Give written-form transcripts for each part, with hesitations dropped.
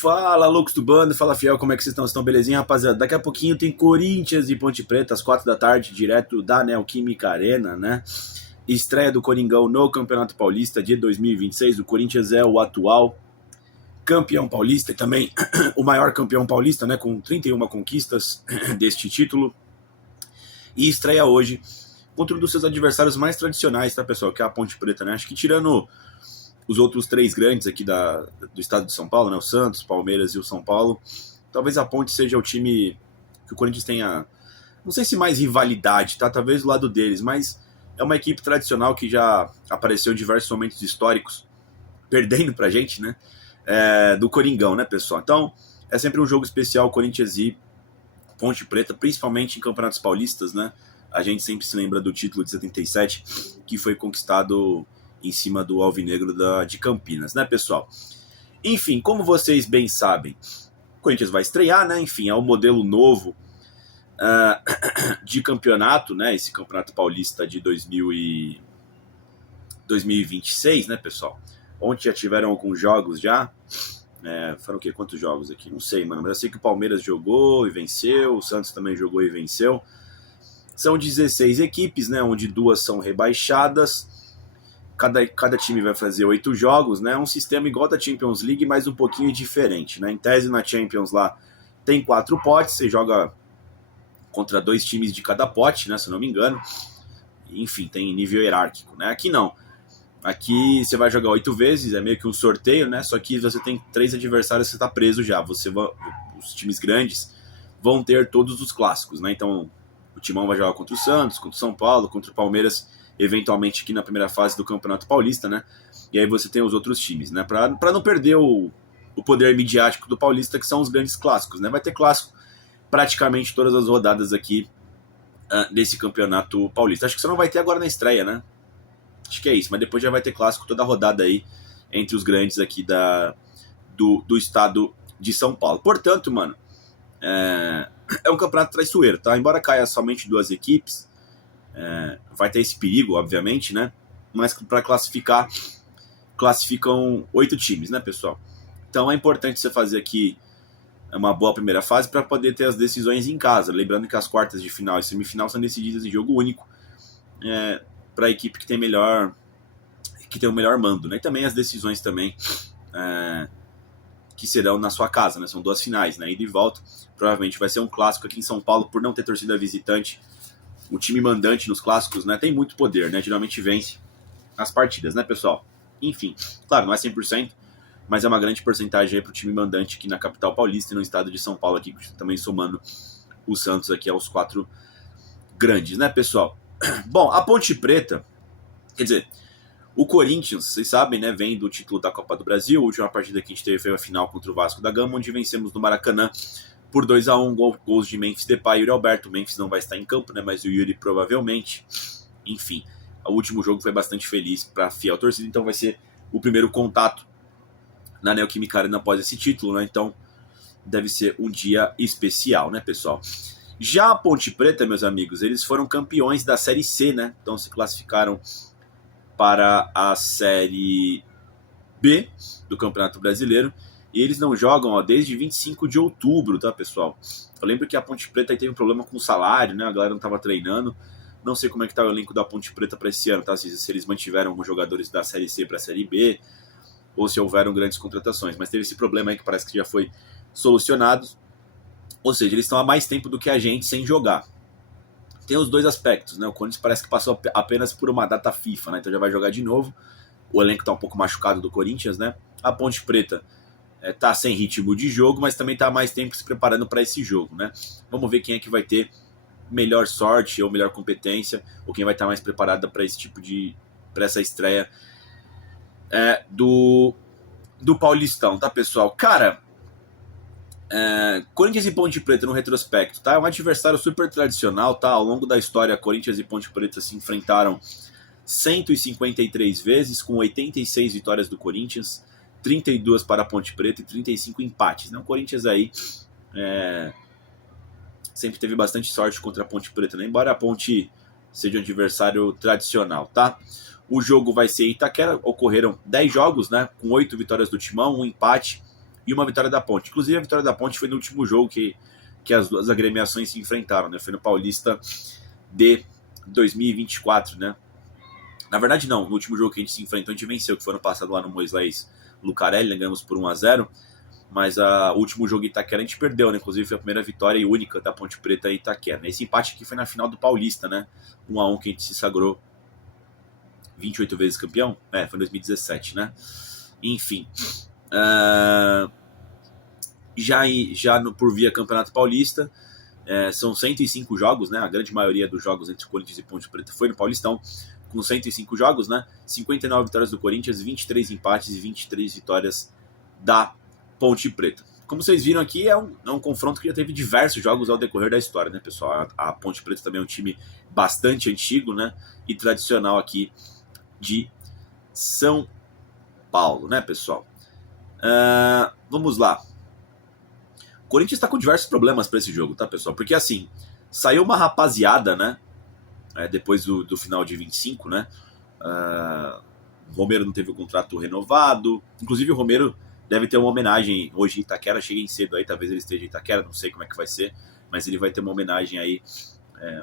Fala, loucos do bando, fala fiel, como é que vocês estão? Estão belezinha, rapaziada? Daqui a pouquinho tem Corinthians e Ponte Preta, às 4 da tarde, direto da Neoquímica Arena, né? Estreia do Coringão no Campeonato Paulista de 2026. O Corinthians é o atual campeão paulista e também o maior campeão paulista, né? Com 31 conquistas deste título. E estreia hoje contra um dos seus adversários mais tradicionais, tá, pessoal? Que é a Ponte Preta, né? Acho que tirando os outros três grandes aqui do estado de São Paulo, né? O Santos, Palmeiras e o São Paulo. Talvez a Ponte seja o time que o Corinthians tenha, não sei se mais rivalidade, tá? Talvez do lado deles, mas é uma equipe tradicional que já apareceu em diversos momentos históricos, perdendo pra gente, né? Do Coringão, né, pessoal? Então, é sempre um jogo especial, Corinthians e Ponte Preta, principalmente em campeonatos paulistas, né? A gente sempre se lembra do título de 77, que foi conquistado em cima do Alvinegro de Campinas, né, pessoal? Enfim, como vocês bem sabem, o Corinthians vai estrear, né? Enfim, é um modelo novo de campeonato, né? Esse campeonato paulista de 2026, né, pessoal? Ontem já tiveram alguns jogos já. Foram o quê? Quantos jogos aqui? Não sei, mano. Mas eu sei que o Palmeiras jogou e venceu, o Santos também jogou e venceu. São 16 equipes, né? Onde duas são rebaixadas. Cada time vai fazer 8 jogos, né? Um sistema igual da Champions League, mas um pouquinho diferente, né? Em tese, na Champions lá tem 4 potes, você joga contra 2 times de cada pote, né? Se eu não me engano. Enfim, tem nível hierárquico, né? Aqui não. Aqui você vai jogar 8 vezes, é meio que um sorteio, né? Só que você tem 3 adversários, você tá preso já. Os times grandes vão ter todos os clássicos, né? Então, o Timão vai jogar contra o Santos, contra o São Paulo, contra o Palmeiras, eventualmente aqui na primeira fase do Campeonato Paulista, né? E aí você tem os outros times, né? Para não perder o poder midiático do Paulista, que são os grandes clássicos, né? Vai ter clássico praticamente todas as rodadas aqui desse Campeonato Paulista. Acho que você não vai ter agora na estreia, né? Acho que é isso, mas depois já vai ter clássico toda a rodada aí entre os grandes aqui do estado de São Paulo. Portanto, mano, é um campeonato traiçoeiro, tá? Embora caia somente 2 equipes, vai ter esse perigo, obviamente, né? Mas para classificam 8 times, né, pessoal? Então é importante você fazer aqui uma boa primeira fase para poder ter as decisões em casa. Lembrando que as quartas de final e semifinal são decididas em jogo único para a equipe que tem o melhor mando, né? E também as decisões também que serão na sua casa, né? São 2 finais, né? Ida e volta. Provavelmente vai ser um clássico aqui em São Paulo, por não ter torcida visitante. O time mandante nos clássicos, né, tem muito poder, né? Geralmente vence as partidas, né, pessoal? Enfim, claro, não é 100%, mas é uma grande porcentagem aí pro time mandante aqui na capital paulista e no estado de São Paulo, aqui também somando o Santos aqui aos 4 grandes, né, pessoal? Bom, a Ponte Preta, quer dizer, o Corinthians, vocês sabem, né, vem do título da Copa do Brasil. A última partida que a gente teve foi a final contra o Vasco da Gama, onde vencemos no Maracanã por 2-1, gols de Memphis Depay e Yuri Alberto. O Memphis não vai estar em campo, né, mas o Yuri provavelmente. Enfim, o último jogo foi bastante feliz para a fiel torcida, então vai ser o primeiro contato na Neoquímica Arena após esse título, né? Então deve ser um dia especial, né, pessoal? Já a Ponte Preta, meus amigos, eles foram campeões da Série C, né? Então se classificaram para a Série B do Campeonato Brasileiro. E eles não jogam desde 25 de outubro, tá, pessoal? Eu lembro que a Ponte Preta teve um problema com o salário, né? A galera não estava treinando. Não sei como é que tá o elenco da Ponte Preta para esse ano, tá? Se eles mantiveram alguns jogadores da Série C para a Série B, ou se houveram grandes contratações. Mas teve esse problema aí que parece que já foi solucionado. Ou seja, eles estão há mais tempo do que a gente sem jogar. Tem os 2 aspectos, né? O Corinthians parece que passou apenas por uma data FIFA, né? Então já vai jogar de novo. O elenco tá um pouco machucado do Corinthians, né? A Ponte Preta tá sem ritmo de jogo, mas também tá há mais tempo se preparando para esse jogo, né? Vamos ver quem é que vai ter melhor sorte ou melhor competência, ou quem vai estar mais preparada para esse tipo para essa estreia do Paulistão, tá, pessoal? Cara, Corinthians e Ponte Preta no retrospecto, tá? É um adversário super tradicional, tá? Ao longo da história, Corinthians e Ponte Preta se enfrentaram 153 vezes, com 86 vitórias do Corinthians, 32 para a Ponte Preta e 35 empates, né? O Corinthians aí sempre teve bastante sorte contra a Ponte Preta, né? Embora a Ponte seja um adversário tradicional, tá? O jogo vai ser em Itaquera, ocorreram 10 jogos, né? Com 8 vitórias do Timão, um empate e uma vitória da Ponte. Inclusive, a vitória da Ponte foi no último jogo que as duas agremiações se enfrentaram, né? Foi no Paulista de 2024, né? Na verdade, não. No último jogo que a gente se enfrentou, a gente venceu, que foi ano passado lá no Moisés Lucarelli, né? Ganhamos por 1-0. Mas o último jogo em Itaquera a gente perdeu, né? Inclusive foi a primeira vitória e única da Ponte Preta em Itaquera. Esse empate aqui foi na final do Paulista, né? 1-1 que a gente se sagrou 28 vezes campeão. Foi em 2017, né? Enfim. Por via Campeonato Paulista, são 105 jogos, né? A grande maioria dos jogos entre Corinthians e Ponte Preta foi no Paulistão, com 105 jogos, né? 59 vitórias do Corinthians, 23 empates e 23 vitórias da Ponte Preta. Como vocês viram aqui, é um confronto que já teve diversos jogos ao decorrer da história, né, pessoal? A Ponte Preta também é um time bastante antigo, né? E tradicional aqui de São Paulo, né, pessoal? Vamos lá. O Corinthians está com diversos problemas para esse jogo, tá, pessoal? Porque, assim, saiu uma rapaziada, né? Depois do final de 25, né? O Romero não teve o contrato renovado. Inclusive, o Romero deve ter uma homenagem hoje em Itaquera. Cheguem cedo aí, talvez ele esteja em Itaquera, não sei como é que vai ser. Mas ele vai ter uma homenagem aí.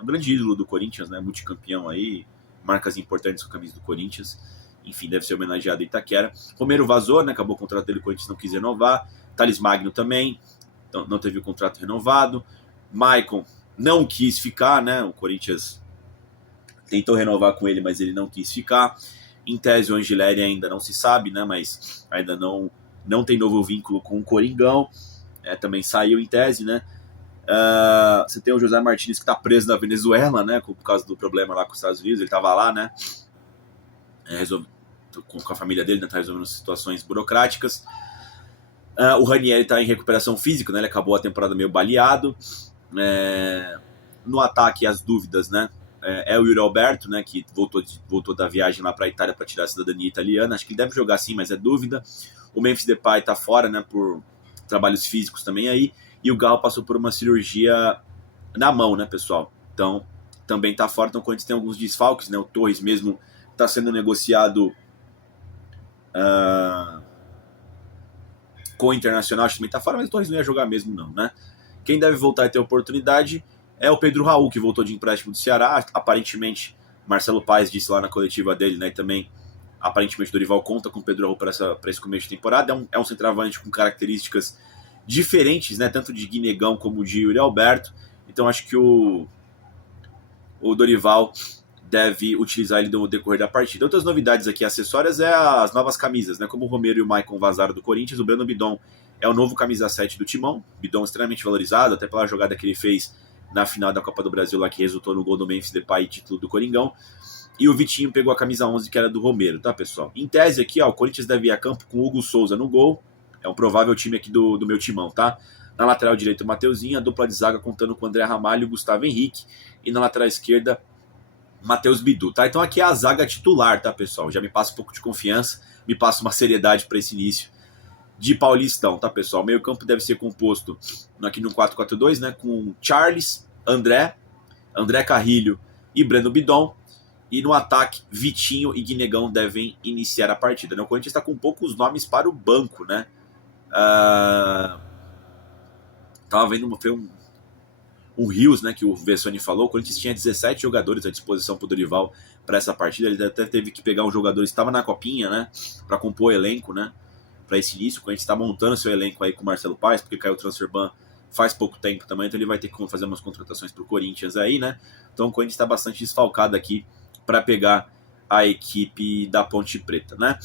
Um grande ídolo do Corinthians, né? Multicampeão aí. Marcas importantes com a camisa do Corinthians. Enfim, deve ser homenageado em Itaquera. Romero vazou, né? Acabou o contrato dele, o Corinthians não quis renovar. Thales Magno também. Então, não teve o contrato renovado. Maicon não quis ficar, né? O Corinthians tentou renovar com ele, mas ele não quis ficar. Em tese, o Angileri ainda não se sabe, né? Mas ainda não tem novo vínculo com o Coringão. Também saiu em tese, né? Você tem o José Martínez que está preso na Venezuela, né? Por causa do problema lá com os Estados Unidos. Ele estava lá, né? Com a família dele, né? Tá resolvendo situações burocráticas. O Ranieri está em recuperação física, né? Ele acabou a temporada meio baleado. No ataque, as dúvidas, né? O Yuri Alberto, né? Que voltou da viagem lá para a Itália para tirar a cidadania italiana. Acho que ele deve jogar sim, mas é dúvida. O Memphis Depay está fora, né? Por trabalhos físicos também aí. E o Galo passou por uma cirurgia na mão, né, pessoal? Então, também está fora. Então, quando a gente tem alguns desfalques, né? O Torres mesmo está sendo negociado com o Internacional, acho que também tá fora, mas o Torres não ia jogar mesmo não, né? Quem deve voltar e ter oportunidade é o Pedro Raul, que voltou de empréstimo do Ceará. Aparentemente, Marcelo Paes disse lá na coletiva dele, né? E também, aparentemente, o Dorival conta com o Pedro Raul para esse começo de temporada. É um centroavante com características diferentes, né? Tanto de Guinegão como de Yuri Alberto. Então, acho que o Dorival deve utilizar ele no decorrer da partida. Outras novidades aqui acessórias as novas camisas, né? Como o Romero e o Maicon vazaram do Corinthians, o Breno Bidon é o novo camisa 7 do Timão. Bidon extremamente valorizado, até pela jogada que ele fez na final da Copa do Brasil, lá que resultou no gol do Memphis Depay e título do Coringão. E o Vitinho pegou a camisa 11, que era do Romero, tá, pessoal? Em tese aqui, o Corinthians deve ir a campo com o Hugo Souza no gol. É um provável time aqui do meu timão, tá? Na lateral direita, o Mateuzinho, a dupla de zaga contando com o André Ramalho e o Gustavo Henrique. E na lateral esquerda, Matheus Bidu, tá? Então aqui é a zaga titular, tá, pessoal? Já me passa um pouco de confiança, me passa uma seriedade para esse início de Paulistão, tá, pessoal? O meio campo deve ser composto aqui no 4-4-2, né? Com Charles, André Carrilho e Breno Bidon. E no ataque, Vitinho e Guinegão devem iniciar a partida, né? O Corinthians está com poucos nomes para o banco, né? Tava vendo, foi um Rios, né, que o Vessoni falou. O Corinthians tinha 17 jogadores à disposição para o Dorival para essa partida. Ele até teve que pegar um jogador que estava na copinha, né, para compor o elenco, né, para esse início. O Corinthians está montando seu elenco aí com o Marcelo Paes, porque caiu o transfer ban faz pouco tempo também, então ele vai ter que fazer umas contratações para o Corinthians aí, né. Então o Corinthians está bastante desfalcado aqui para pegar a equipe da Ponte Preta, né.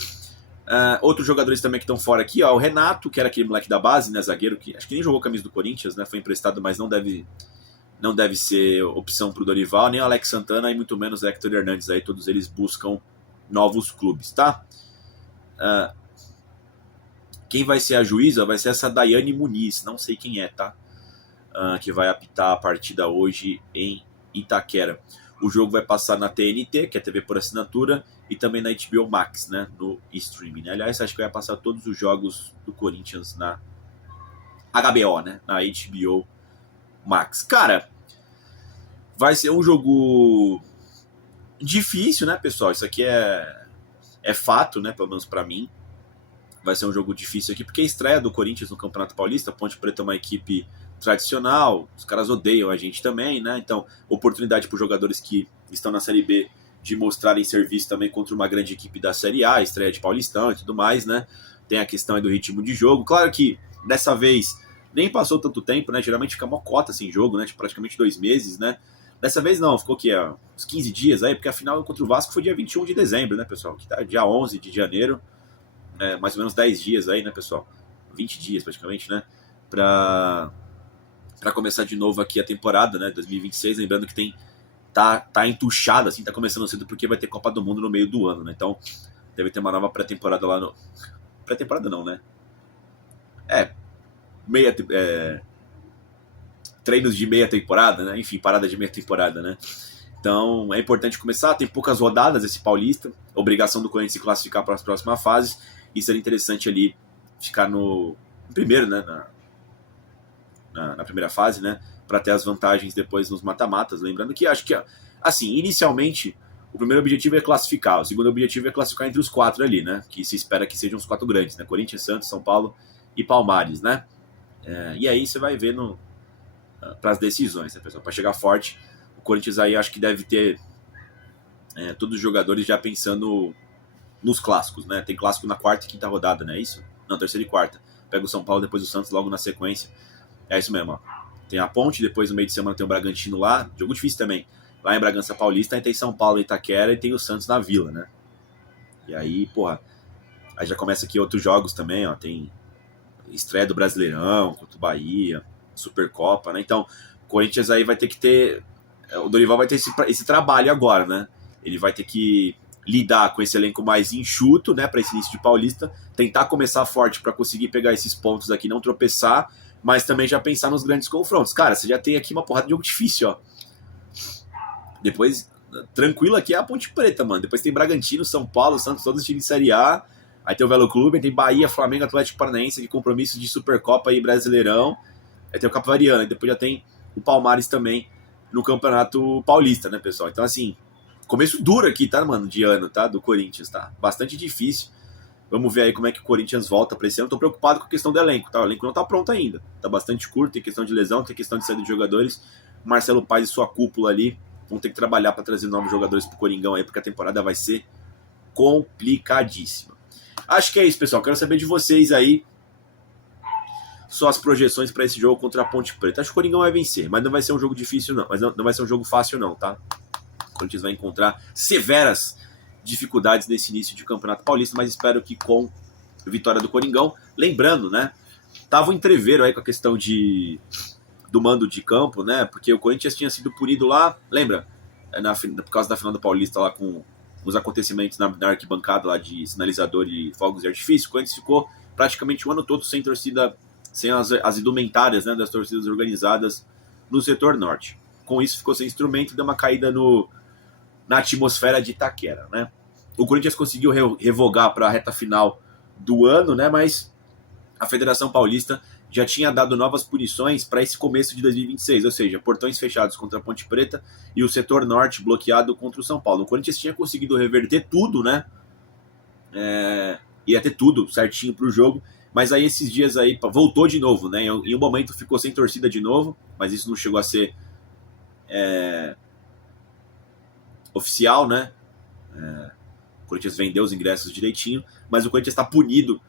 Outros jogadores também que estão fora aqui, o Renato, que era aquele moleque da base, né, zagueiro, que acho que nem jogou a camisa do Corinthians, né, foi emprestado, mas não deve ser opção para o Dorival, nem o Alex Santana e muito menos o Hector Hernandes, aí todos eles buscam novos clubes, tá? Quem vai ser a juíza vai ser essa Daiane Muniz, não sei quem é, tá? Que vai apitar a partida hoje em Itaquera. O jogo vai passar na TNT, que é TV por assinatura, e também na HBO Max, né, no streaming. Né? Aliás, acho que vai passar todos os jogos do Corinthians na HBO, né, na HBO Max. Cara, vai ser um jogo difícil, né, pessoal? Isso aqui é fato, né, pelo menos pra mim. vai ser um jogo difícil aqui, porque a estreia do Corinthians no Campeonato Paulista, Ponte Preta é uma equipe tradicional, os caras odeiam a gente também, né? Então, oportunidade para os jogadores que estão na Série B de mostrarem serviço também contra uma grande equipe da Série A, estreia de Paulistão e tudo mais, né? Tem a questão aí do ritmo de jogo. Claro que dessa vez nem passou tanto tempo, né? Geralmente fica uma cota sem jogo, né? Tipo, praticamente 2 meses, né? Dessa vez não, ficou que uns 15 dias aí, porque a final contra o Vasco foi dia 21 de dezembro, né, pessoal? Que tá dia 11 de janeiro, mais ou menos 10 dias aí, né, pessoal? 20 dias praticamente, né? Pra começar de novo aqui a temporada, né, 2026, lembrando que tá entuchado, assim, tá começando cedo porque vai ter Copa do Mundo no meio do ano, né, então deve ter uma nova pré-temporada lá no... Pré-temporada não, né? Treinos de meia temporada, né, enfim, parada de meia temporada, né, então é importante começar, tem poucas rodadas esse Paulista, obrigação do Corinthians se classificar para as próximas fases, e seria interessante ali ficar no primeiro, né, na primeira fase, né, para ter as vantagens depois nos mata-matas. Lembrando que acho que, assim, inicialmente, o primeiro objetivo é classificar, o segundo objetivo é classificar entre os 4 ali, né, que se espera que sejam os 4 grandes, né, Corinthians, Santos, São Paulo e Palmares, né, e aí você vai ver para as decisões, né, pessoal, para chegar forte. O Corinthians aí acho que deve ter todos os jogadores já pensando nos clássicos, né, tem clássico na quarta e quinta rodada, né, isso? Não, terceira e quarta. Pega o São Paulo, depois o Santos logo na sequência. É isso mesmo, ó. Tem a Ponte, depois no meio de semana tem o Bragantino lá, jogo difícil também. Lá em Bragança Paulista, aí tem São Paulo e Itaquera e tem o Santos na Vila, né? E aí, porra, aí já começa aqui outros jogos também, ó. Tem estreia do Brasileirão contra o Bahia, Supercopa, né? Então, o Corinthians aí vai ter que ter... O Dorival vai ter esse trabalho agora, né? Ele vai ter que lidar com esse elenco mais enxuto, né, para esse início de Paulista, tentar começar forte para conseguir pegar esses pontos aqui, não tropeçar, mas também já pensar nos grandes confrontos. Cara, você já tem aqui uma porrada de jogo difícil, ó. Depois, tranquilo aqui é a Ponte Preta, mano. Depois tem Bragantino, São Paulo, Santos, todos os times de Série A. Aí tem o Velo Clube, tem Bahia, Flamengo, Atlético Paranaense, de compromissos de Supercopa e Brasileirão. Aí tem o Capivariano, e depois já tem o Palmares também no Campeonato Paulista, né, pessoal? Então, assim, começo duro aqui, tá, mano, de ano, tá, do Corinthians, tá? Bastante difícil. Vamos ver aí como é que o Corinthians volta para esse ano. Tô preocupado com a questão do elenco, tá? O elenco não tá pronto ainda. Tá bastante curto, tem questão de lesão, tem questão de saída de jogadores. Marcelo Paes e sua cúpula ali vão ter que trabalhar para trazer novos jogadores pro Coringão aí, porque a temporada vai ser complicadíssima. Acho que é isso, pessoal. Quero saber de vocês aí suas projeções para esse jogo contra a Ponte Preta. Acho que o Coringão vai vencer, mas não vai ser um jogo difícil, não. Mas não vai ser um jogo fácil, não, tá? O Corinthians vai encontrar severas dificuldades nesse início de Campeonato Paulista, mas espero que com vitória do Coringão. Lembrando, né? Tava um entreveiro aí com a questão do mando de campo, né? Porque o Corinthians tinha sido punido lá, lembra? Por causa da final do Paulista lá com os acontecimentos na arquibancada lá de sinalizador e fogos de artifício. O Corinthians ficou praticamente o ano todo sem torcida, sem as indumentárias, né, das torcidas organizadas no setor norte. Com isso ficou sem instrumento e deu uma caída na atmosfera de Itaquera, né? O Corinthians conseguiu revogar para a reta final do ano, né? Mas a Federação Paulista já tinha dado novas punições para esse começo de 2026, ou seja, portões fechados contra a Ponte Preta e o setor norte bloqueado contra o São Paulo. O Corinthians tinha conseguido reverter tudo, né? Ia ter tudo certinho para o jogo, mas aí esses dias aí voltou de novo, né? Em um momento ficou sem torcida de novo, mas isso não chegou a ser oficial, né? O Corinthians vendeu os ingressos direitinho, mas o Corinthians está punido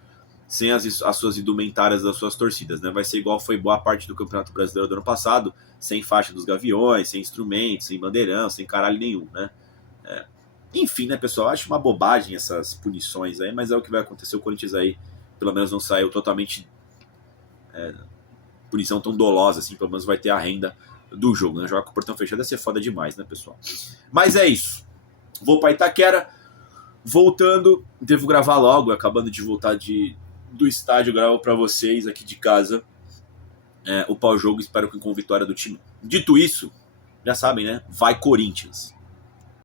sem as suas indumentárias das suas torcidas, né? Vai ser igual foi boa parte do Campeonato Brasileiro do ano passado, sem faixa dos Gaviões, sem instrumentos, sem bandeirão, sem caralho nenhum, né? Enfim, né, pessoal? Acho uma bobagem essas punições aí, mas é o que vai acontecer. O Corinthians aí, pelo menos, não saiu totalmente punição tão dolosa, assim, pelo menos vai ter a renda do jogo, né? Jogar com o portão fechado ia ser foda demais, né, pessoal? Mas é isso. Vou para Itaquera. Voltando, devo gravar logo, acabando de voltar do estádio, gravo para vocês aqui de casa o pau-jogo, espero que com vitória do time. Dito isso, já sabem, né? Vai Corinthians!